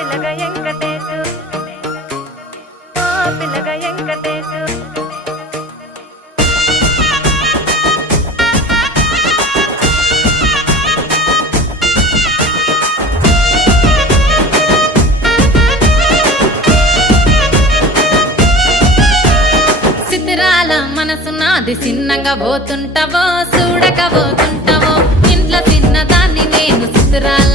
పిల్లగా వెంకటేశు ఓ పిల్లగా వెంకటేశు సితిరాల మనసు నాది చిన్నగా పోతుంటావో చూడక పోతుంటావో ఇంట్లో చిన్నదాన్ని నేను సితిరాల